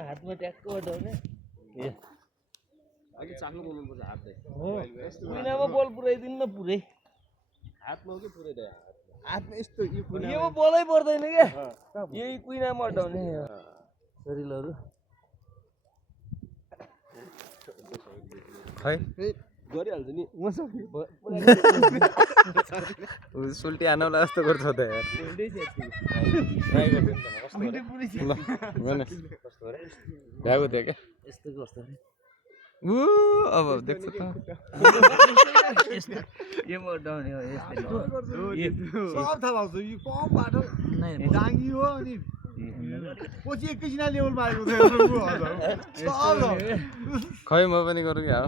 हातमा ट्याक्क बटाउने चाख्नु बोल्नुपर्छ हातले कुइनामा बल पुऱ्याइदिनु न पुरै हातमा के पुऱ्याइदियो हातमा यस्तो यो बलै पर्दैन क्या यही कुइनामा अटाउने शरीरहरू खै गरिहाल्छ नि सुल्टी आनौला जस्तो गर्छ त यार भ्याएको थियो क्या यस्तो कस्तो ऊ अब देख्छ त यो म अटाउने हो यस्तो सब थाहा भएको छ यो कम बाटो डाङ्गी हो अनि पछि एकैछिन लेभलमा आएको खै म पनि गरौँ क्या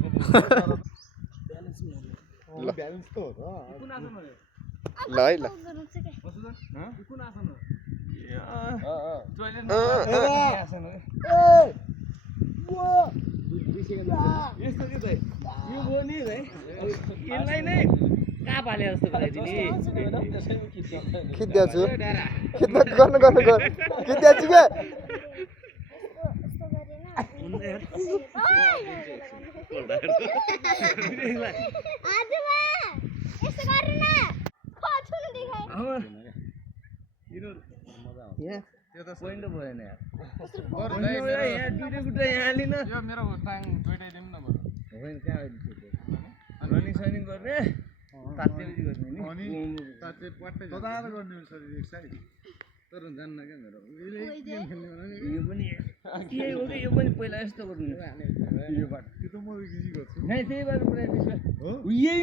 ब्यालेन्स त हो त ल है ल यस्तो के त यो भयो नि है यसलाई नै काप हाले जस्तो गराइदिने खिच्दिया छु गर्नु खिच्दिया छु क्या पोइन्ट भएन यार दुईटा खुट्टा यहाँ लिन मेरो टाङ दुइटै दिउँ न रनिङ सनिङ गर्ने तात्तेपछि गर्ने नि तर जान्न क्या मेरो यो पनि यही हो कि यो पनि पहिला यस्तो गर्नु त्यो त म इजी गर्छु नै त्यही भएर पुऱ्याइदिन्छु यही